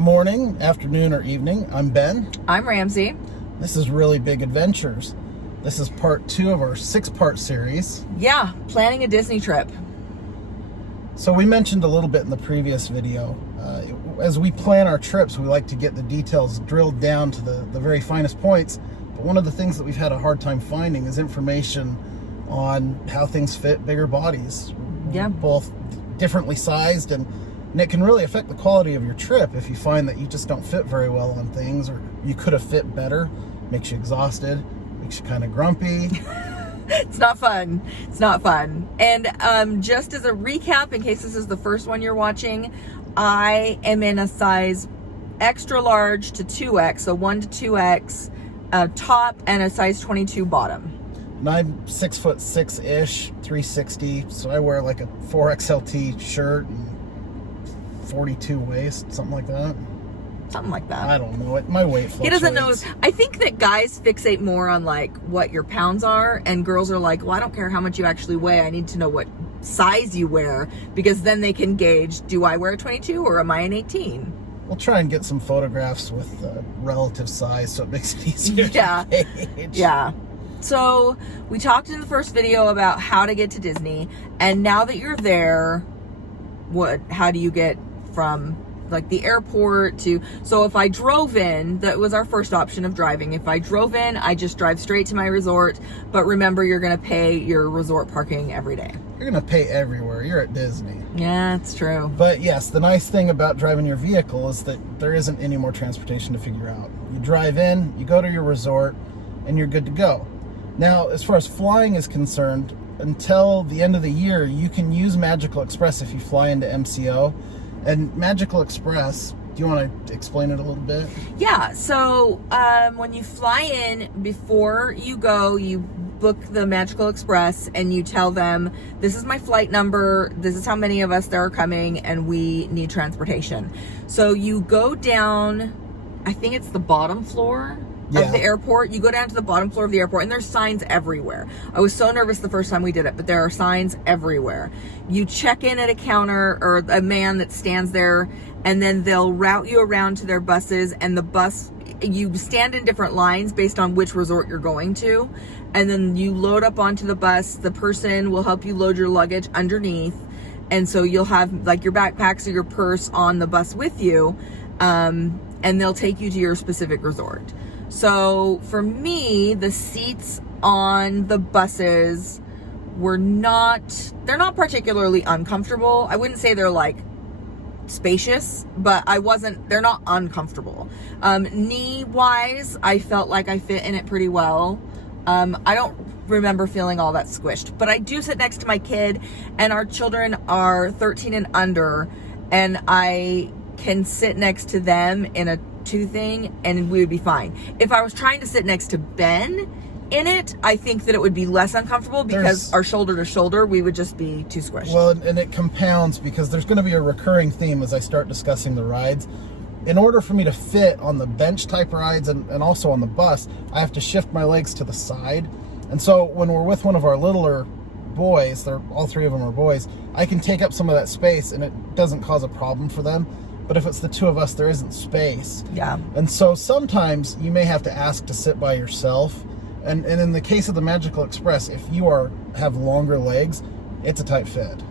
morning, afternoon, or evening. I'm Ben. I'm Ramsey. This is Really Big Adventures. This is part 2 of our 6-part series. Yeah, planning a Disney trip. So we mentioned a little bit in the previous video. As we plan our trips, we like to get the details drilled down to the very finest points. But one of the things that we've had a hard time finding is information on how things fit bigger bodies. Yeah. Both differently sized, and it can really affect the quality of your trip if you find that you just don't fit very well on things, or you could have fit better. Makes you exhausted, makes you kind of grumpy. It's not fun. It's not fun. And just as a recap, in case this is the first one you're watching, I am in a size extra large to 2X, so 1 to 2X top, and a size 22 bottom. And I'm 6'6"-ish, 360, so I wear like a 4XLT shirt and 42 waist, something like that. Something like that. I don't know. My weight fluctuates. He doesn't know. I think that guys fixate more on like what your pounds are, and girls are like, well, I don't care how much you actually weigh. I need to know what size you wear, because then they can gauge, do I wear a 22 or am I an 18? We'll try and get some photographs with relative size so it makes it easier to gauge. Yeah. So we talked in the first video about how to get to Disney, and now that you're there, how do you get from like the airport to, so if I drove in, that was our first option of driving. If I drove in, I just drive straight to my resort, but remember, you're going to pay your resort parking every day. You're going to pay everywhere. You're at Disney. Yeah, it's true. But yes, the nice thing about driving your vehicle is that there isn't any more transportation to figure out. You drive in, you go to your resort, and you're good to go. Now, as far as flying is concerned, until the end of the year, you can use Magical Express if you fly into MCO. And Magical Express, do you want to explain it a little bit? Yeah, so when you fly in, before you go, you book the Magical Express and you tell them, this is my flight number, this is how many of us there are coming, and we need transportation. So you go down, I think it's the bottom floor of the airport. You go down to the bottom floor of the airport, and there's signs everywhere. I was so nervous the first time we did it, but there are signs everywhere. You check in at a counter, or a man that stands there, and then they'll route you around to their buses, and the bus, you stand in different lines based on which resort you're going to, and then you load up onto the bus. The person will help you load your luggage underneath, and so you'll have like your backpacks or your purse on the bus with you, and they'll take you to your specific resort. So for me, the seats on the buses they're not particularly uncomfortable. I wouldn't say they're like spacious, but they're not uncomfortable. Knee wise, I felt like I fit in it pretty well. I don't remember feeling all that squished, but I do sit next to my kid, and our children are 13 and under, and I can sit next to them in a 2 thing, and we would be fine. If I was trying to sit next to Ben in it, I think that it would be less uncomfortable, because our shoulder to shoulder, we would just be too squished. Well, and it compounds, because there's going to be a recurring theme as I start discussing the rides. In order for me to fit on the bench type rides and also on the bus, I have to shift my legs to the side. And so when we're with one of our littler boys, all 3 of them are boys, I can take up some of that space and it doesn't cause a problem for them. But if it's the 2 of us, there isn't space. Yeah. And so sometimes you may have to ask to sit by yourself. And in the case of the Magical Express, if you have longer legs, it's a tight fit.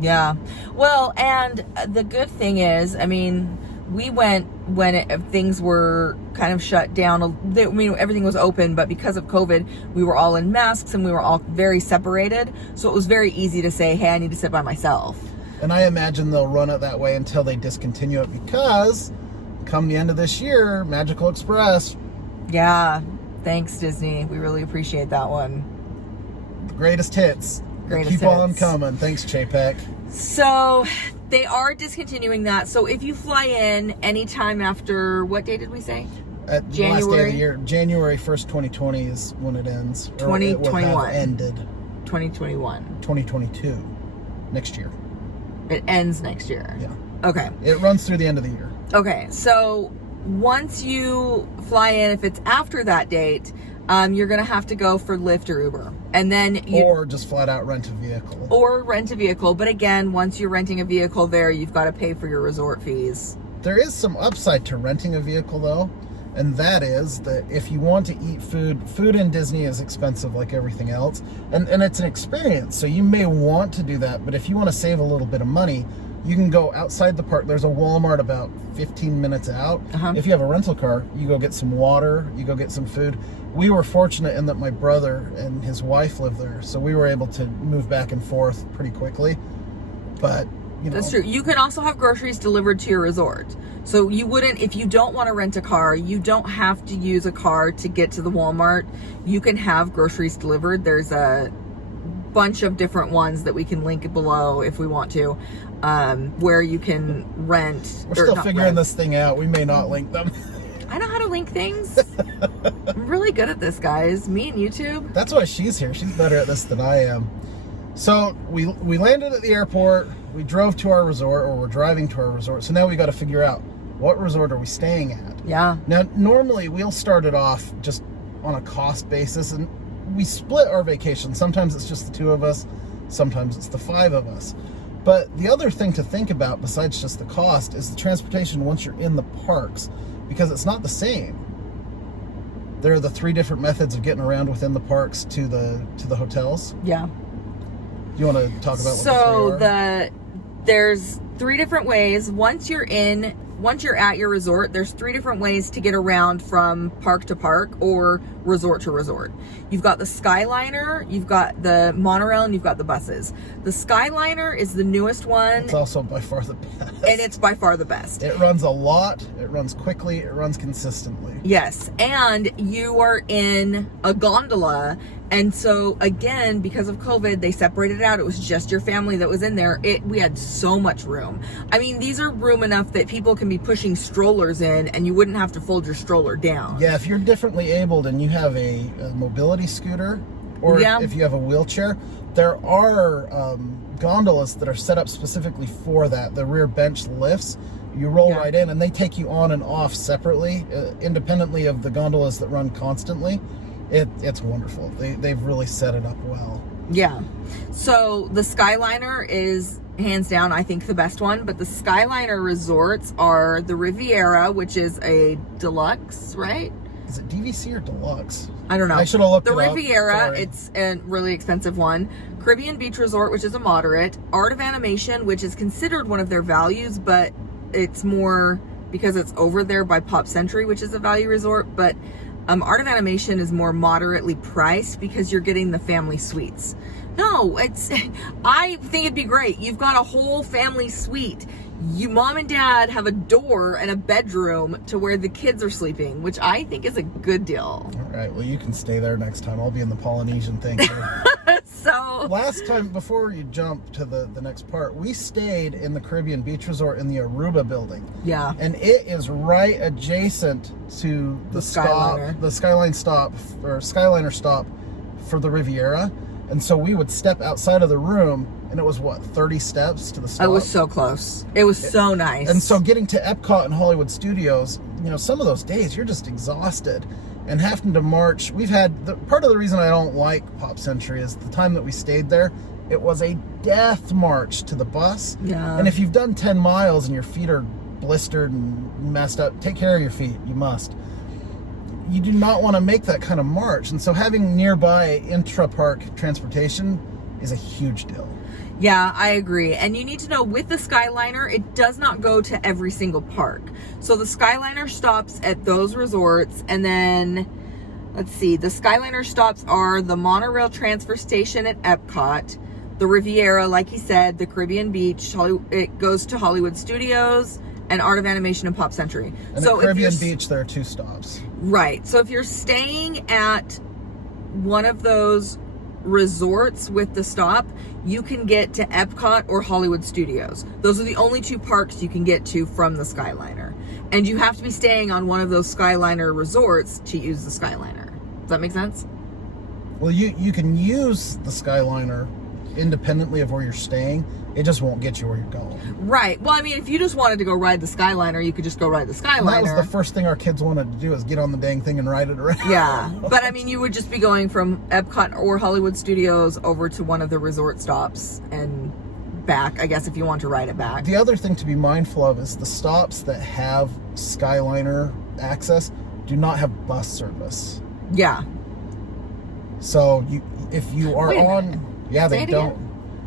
Yeah. Well, and the good thing is, I mean, we went when things were kind of shut down. I mean, everything was open, but because of COVID, we were all in masks and we were all very separated. So it was very easy to say, hey, I need to sit by myself. And I imagine they'll run it that way until they discontinue it, because come the end of this year, Magical Express. Yeah. Thanks, Disney. We really appreciate that one. The greatest hits. Keep on coming. Thanks, Chapek. So they are discontinuing that. So if you fly in anytime after, what day did we say? At January. Last day of the year. January 1st, 2020 is when it ends. 2021. Ended. 2021. 2022. Next year. It ends next year. Yeah. Okay. It runs through the end of the year. Okay. So once you fly in, if it's after that date, you're going to have to go for Lyft or Uber. And then or just flat out rent a vehicle. Or rent a vehicle. But again, once you're renting a vehicle there, you've got to pay for your resort fees. There is some upside to renting a vehicle, though, and that is that if you want to eat food in Disney is expensive like everything else, and it's an experience, so you may want to do that, but if you want to save a little bit of money, you can go outside the park. There's a Walmart about 15 minutes out. If you have a rental car, you go get some water, you go get some food. We were fortunate in that my brother and his wife live there, so we were able to move back and forth pretty quickly. But, you know. That's true. You can also have groceries delivered to your resort. So you wouldn't, if you don't want to rent a car, you don't have to use a car to get to the Walmart. You can have groceries delivered. There's a bunch of different ones that we can link below if we want to, where you can rent. We're still figuring this thing out. We may not link them. I know how to link things. I'm really good at this, guys. Me and YouTube. That's why she's here. She's better at this than I am. So we landed at the airport. We drove to our resort, or we're driving to our resort. So now we got to figure out, what resort are we staying at? Yeah. Now, normally we'll start it off just on a cost basis, and we split our vacation. Sometimes it's just the two of us. Sometimes it's the five of us. But the other thing to think about, besides just the cost, is the transportation once you're in the parks, because it's not the same. There are the 3 different methods of getting around within the parks to the hotels. Yeah. You want to talk about what the 3 are? There's 3 different ways. Once you're at your resort, there's 3 different ways to get around from park to park or resort to resort. You've got the Skyliner, you've got the Monorail, and you've got the buses. The Skyliner is the newest one. It's also by far the best. And it's by far the best. It runs a lot, it runs quickly, it runs consistently. Yes, and you are in a gondola. And so, again, because of COVID, they separated it out. It was just your family that was in there. We had so much room. I mean, these are room enough that people can be pushing strollers in, and you wouldn't have to fold your stroller down. Yeah, if you're differently abled and you have a mobility scooter, or if you have a wheelchair, there are gondolas that are set up specifically for that. The rear bench lifts. You roll right in, and they take you on and off separately, independently of the gondolas that run constantly. It's wonderful. They've really set it up well. Yeah. So the Skyliner is hands down, I think, the best one. But the Skyliner Resorts are the Riviera, which is a deluxe, right? Is it DVC or deluxe? I don't know. I should have looked it up. The Riviera, Sorry. It's a really expensive one. Caribbean Beach Resort, which is a moderate. Art of Animation, which is considered one of their values, but it's more because it's over there by Pop Century, which is a value resort. But Art of Animation is more moderately priced because you're getting the family suites. No, I think it'd be great. You've got a whole family suite. You, mom and dad, have a door and a bedroom to where the kids are sleeping, which I think is a good deal. All right, well, you can stay there next time. I'll be in the Polynesian thing. So last time, before you jump to the next part, we stayed in the Caribbean Beach Resort in the Aruba building. Yeah. And it is right adjacent to the Skyliner. Skyliner stop for the Riviera. And so we would step outside of the room, and it was, 30 steps to the stop? It was so close. It was so nice. And so getting to Epcot and Hollywood Studios, some of those days, you're just exhausted. And having to march, part of the reason I don't like Pop Century is the time that we stayed there, it was a death march to the bus. Yeah. And if you've done 10 miles and your feet are blistered and messed up, take care of your feet. You must. You do not want to make that kind of march. And so having nearby intra-park transportation is a huge deal. Yeah, I agree. And you need to know, with the Skyliner, it does not go to every single park. So the Skyliner stops at those resorts, and then, let's see, the Skyliner stops are the Monorail transfer station at Epcot, the Riviera, like he said, the Caribbean Beach, it goes to Hollywood Studios, and Art of Animation and Pop Century. And so at Caribbean Beach, there are 2 stops. Right. So if you're staying at one of those resorts with the stop, you can get to Epcot or Hollywood Studios. Those are the only 2 parks you can get to from the Skyliner. And you have to be staying on one of those Skyliner resorts to use the Skyliner. Does that make sense? Well, you can use the Skyliner independently of where you're staying. It just won't get you where you're going. Right. Well, I mean, if you just wanted to go ride the Skyliner, you could just go ride the Skyliner. And that was the first thing our kids wanted to do, is get on the dang thing and ride it around. Yeah. But I mean, you would just be going from Epcot or Hollywood Studios over to one of the resort stops and back, I guess, if you want to ride it back. The other thing to be mindful of is the stops that have Skyliner access do not have bus service. Yeah. So if you are Wait a on... minute. Yeah, Say they it don't. again.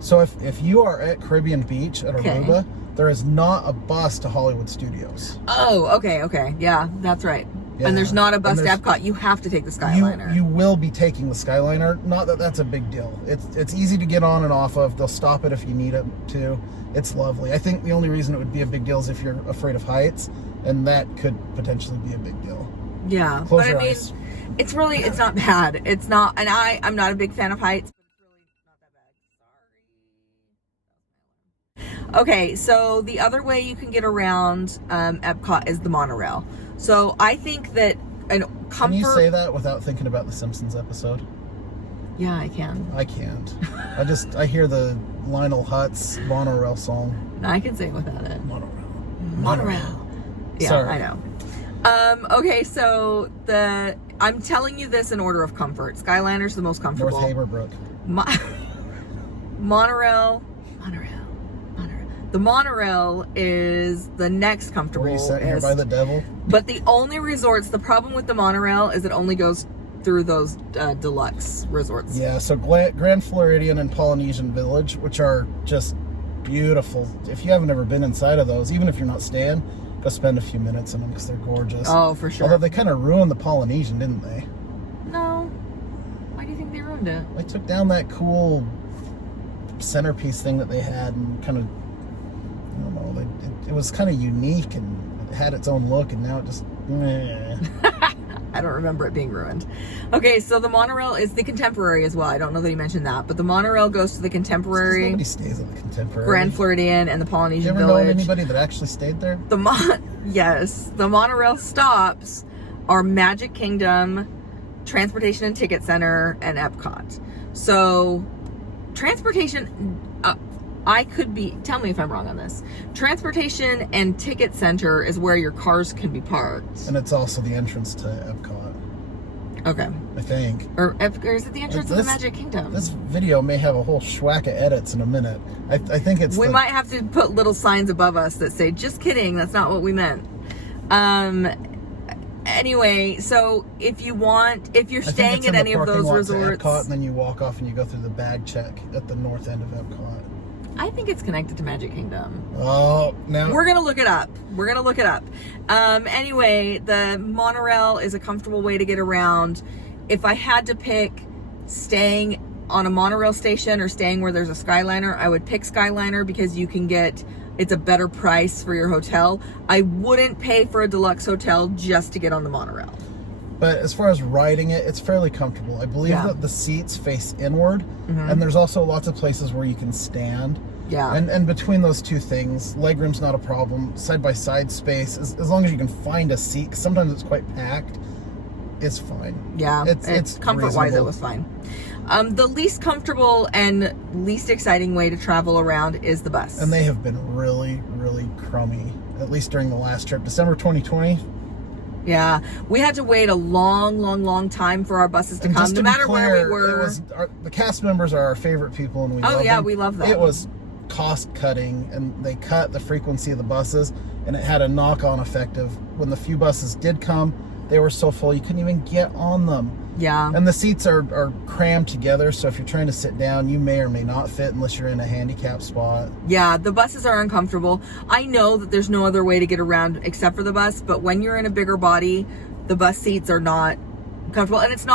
So if you are at Caribbean Beach at Aruba, there is not a bus to Hollywood Studios. Oh, okay. Yeah, that's right. Yeah. And there's not a bus And to there's- Epcot. You have to take the Skyliner. You will be taking the Skyliner. Not that that's a big deal. It's easy to get on and off of. They'll stop it if you need it to. It's lovely. I think the only reason it would be a big deal is if you're afraid of heights, and that could potentially be a big deal. Yeah, Close but your I mean, eyes. it's not bad. It's not, and I'm not a big fan of heights, but it's really not that bad. Sorry. Okay, so the other way you can get around Epcot is the monorail. So I think that Can you say that without thinking about the Simpsons episode? Yeah, I can. I can't. I hear the Lionel Hutz Monorail song. I can say it without it. Monorail. Yeah, Sorry. I know. Okay, so I'm telling you this in order of comfort. Skyliner's the most comfortable. North Haverbrook. Monorail. The monorail is the next comfortable. Were you sitting here by the devil? But the only resorts, the problem with the monorail is it only goes through those deluxe resorts. Yeah, so Grand Floridian and Polynesian Village, which are just beautiful. If you haven't ever been inside of those, even if you're not staying, go spend a few minutes in them because they're gorgeous. Oh, for sure. Although they kind of ruined the Polynesian, didn't they? No. Why do you think they ruined it? They took down that cool centerpiece thing that they had and kind of, I don't know, it was kind of unique and it had its own look, and now it just, meh. I don't remember it being ruined. Okay, so the monorail is the Contemporary as well. I don't know that you mentioned that, but the monorail goes to the Contemporary, Nobody stays at the Contemporary. Grand Floridian, and the Polynesian You ever known Village. anybody that actually stayed there? Yes, the monorail stops are Magic Kingdom, Transportation and Ticket Center, and Epcot. So, transportation, tell me if I'm wrong on this. Transportation and Ticket Center is where your cars can be parked. And it's also the entrance to Epcot, Okay. I think. Or is it the entrance of the Magic Kingdom? This video may have a whole schwack of edits in a minute. I think it's We might have to put little signs above us that say, just kidding, that's not what we meant. Anyway, so if you're staying at any of those resorts, Epcot, and then you walk off and you go through the bag check at the north end of Epcot. I think it's connected to Magic Kingdom. Oh, now We're gonna look it up. Anyway, the monorail is a comfortable way to get around. If I had to pick staying on a monorail station or staying where there's a Skyliner, I would pick Skyliner because it's a better price for your hotel. I wouldn't pay for a deluxe hotel just to get on the monorail. But as far as riding it, it's fairly comfortable. I believe that the seats face inward, and there's also lots of places where you can stand. Yeah. And between those two things, legroom's not a problem. Side-by-side space, as long as you can find a seat, 'cause sometimes it's quite packed, it's fine. Yeah, it's comfort-wise, reasonable. it was fine. The least comfortable and least exciting way to travel around is the bus. And they have been really, really crummy, at least during the last trip. December 2020. Yeah, we had to wait a long time for our buses to come, no matter where we were. The cast members are our favorite people, and we love them. We love them. It was cost cutting, and they cut the frequency of the buses, and it had a knock-on effect of when the few buses did come, they were so full you couldn't even get on them. Yeah. And the seats are crammed together, so if you're trying to sit down, you may or may not fit unless you're in a handicap spot. Yeah, the buses are uncomfortable. I know that there's no other way to get around except for the bus, but when you're in a bigger body, the bus seats are not comfortable. And it's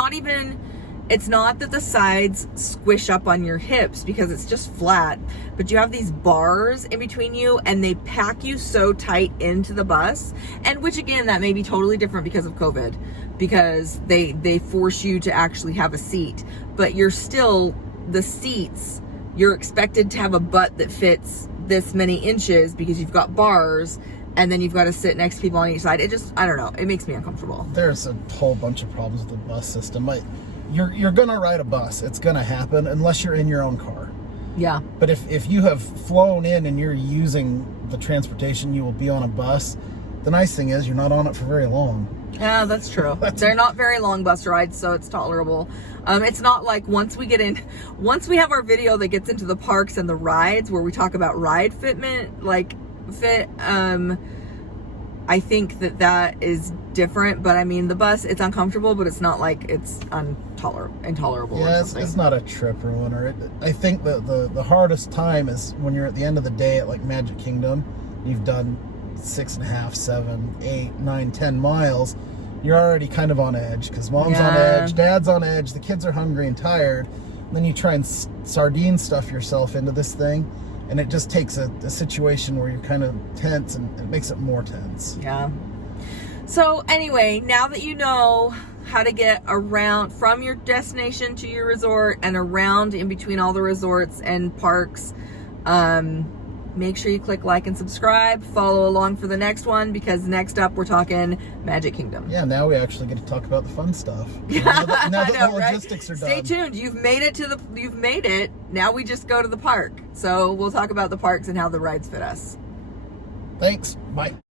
not that the sides squish up on your hips because it's just flat, but you have these bars in between you and they pack you so tight into the bus. And which again, that may be totally different because of COVID, because they force you to actually have a seat, but the seats, you're expected to have a butt that fits this many inches because you've got bars, and then you've got to sit next to people on each side. I don't know, it makes me uncomfortable. There's a whole bunch of problems with the bus system. You're gonna ride a bus. It's gonna happen unless you're in your own car. Yeah. But if you have flown in and you're using the transportation you will be on a bus, the nice thing is you're not on it for very long. Yeah, that's true. They're not very long bus rides, so it's tolerable. It's not like once we have our video that gets into the parks and the rides where we talk about ride fitment, I think that is different. But I mean, the bus, it's uncomfortable, but it's not like it's intolerable. Yeah, it's not a trip ruiner. I think the hardest time is when you're at the end of the day at like Magic Kingdom. You've done 6.5, 7, 8, 9, 10 miles. You're already kind of on edge because mom's on edge, dad's on edge, the kids are hungry and tired. And then you try and sardine stuff yourself into this thing, and it just takes a situation where you're kind of tense, and it makes it more tense. Yeah. So anyway, now that you know how to get around from your destination to your resort and around in between all the resorts and parks, make sure you click like and subscribe. Follow along for the next one, because next up we're talking Magic Kingdom. Yeah, now we actually get to talk about the fun stuff. Yeah, now that know, the logistics are done. Stay tuned. You've made it. Now we just go to the park. So we'll talk about the parks and how the rides fit us. Thanks. Bye.